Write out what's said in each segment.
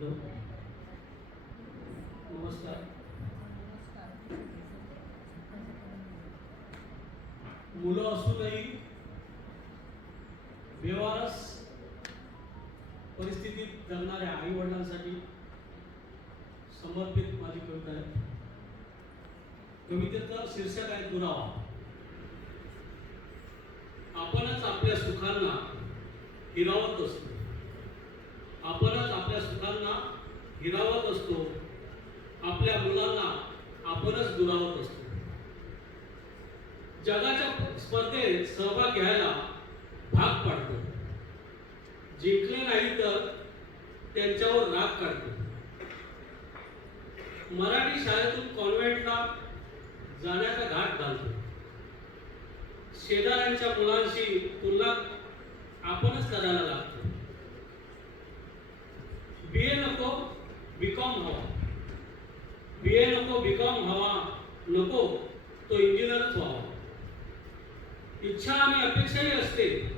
नमस्कार. मुलं असूनही व्यवहारस परिस्थितीत जगणाऱ्या आई वडिलांसाठी समर्पित माझी कविता आहे. कवितेचं शीर्षक आहे दुरावा आपणच आपल्या सुखांना हिरावत असतो. आपणच हिरावत असतो. आपल्या मुलांना आपणच दुरावत असतो. जगाच्या स्पर्धेत सहभाग घ्यायला भाग पाडतो. जिंकले नाही तर त्यांच्यावर राग काढतो. मराठी शाळेतून कॉन्व्हेंटला जाण्याचा घाट घालतो. शेजाऱ्यांच्या मुलांशी तुलना आपणच करायला लागतो बी ए नको बी कॉम हवा. बी ए नको बी कॉम हवा. नको तो इंजिनियरच व्हावा. इच्छा आणि अपेक्षाही असते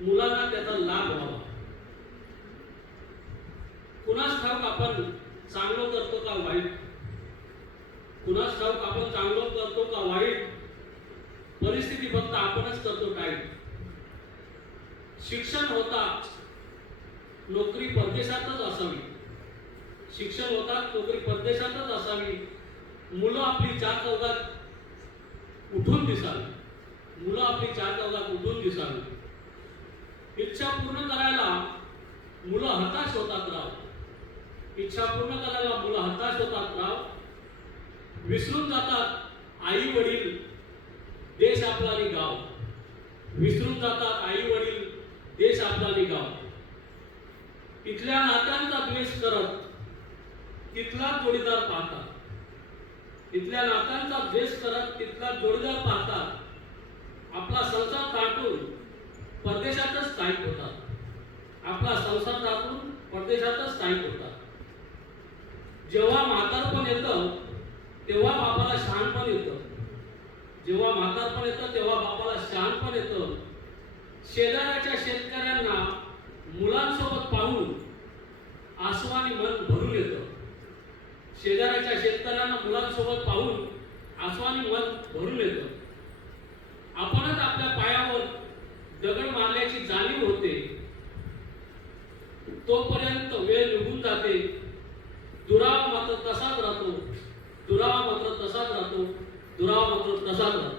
मुलांना त्याचा लाभ व्हावा. कुणास ठाऊक आपण चांगलं करतो का वाईट? कुणास ठाऊक आपण चांगलं करतो का वाईट? परिस्थिती फक्त आपणच करतो टाईट शिक्षण होता नोकरी परदेशातच असावी. शिक्षण होतात नोकरी परदेशातच असावी. मुलं आपली चार चौकात उठून दिसावी. मुलं आपली चार चौकात उठून दिसावी. इच्छा पूर्ण करायला मुलं हताश होतात राव. इच्छा पूर्ण करायला मुलं हताश होतात राव. विसरून जातात आई वडील देश आपला आणि गाव. विसरून जातात आई वडील देश आपला आणि गाव. इथल्या नात्यांचा द्वेष करत तिथला जोडीदार पाहतात. इथल्या नात्यांचा द्वेष करत तिथला जोडीदार पाहतात. आपला संसार काटून परदेशातच स्थायिक होतात आपला संसार टाकून परदेशातच स्थायिक होतात जेव्हा म्हातारपण येतं तेव्हा बापाला शहाणपण येतं. जेव्हा म्हातारपण येतं तेव्हा बापाला शहाणपण येतं. शेजाऱ्याच्या शेतकऱ्यांना मुलांसोबत पाहून आसवानी मन भरून येतं. शेजाऱ्याच्या शेतकऱ्यांना मुलांसोबत पाहून आसवानी मन भरून येतं आपणच आपल्या पायावर दगड मारल्याची जाणीव होते. तोपर्यंत वेळ निघून जाते. दुरावा मात्र तसाच राहतो. दुरावा मात्र तसाच राहतो. दुरावा मात्र तसाच राहतो.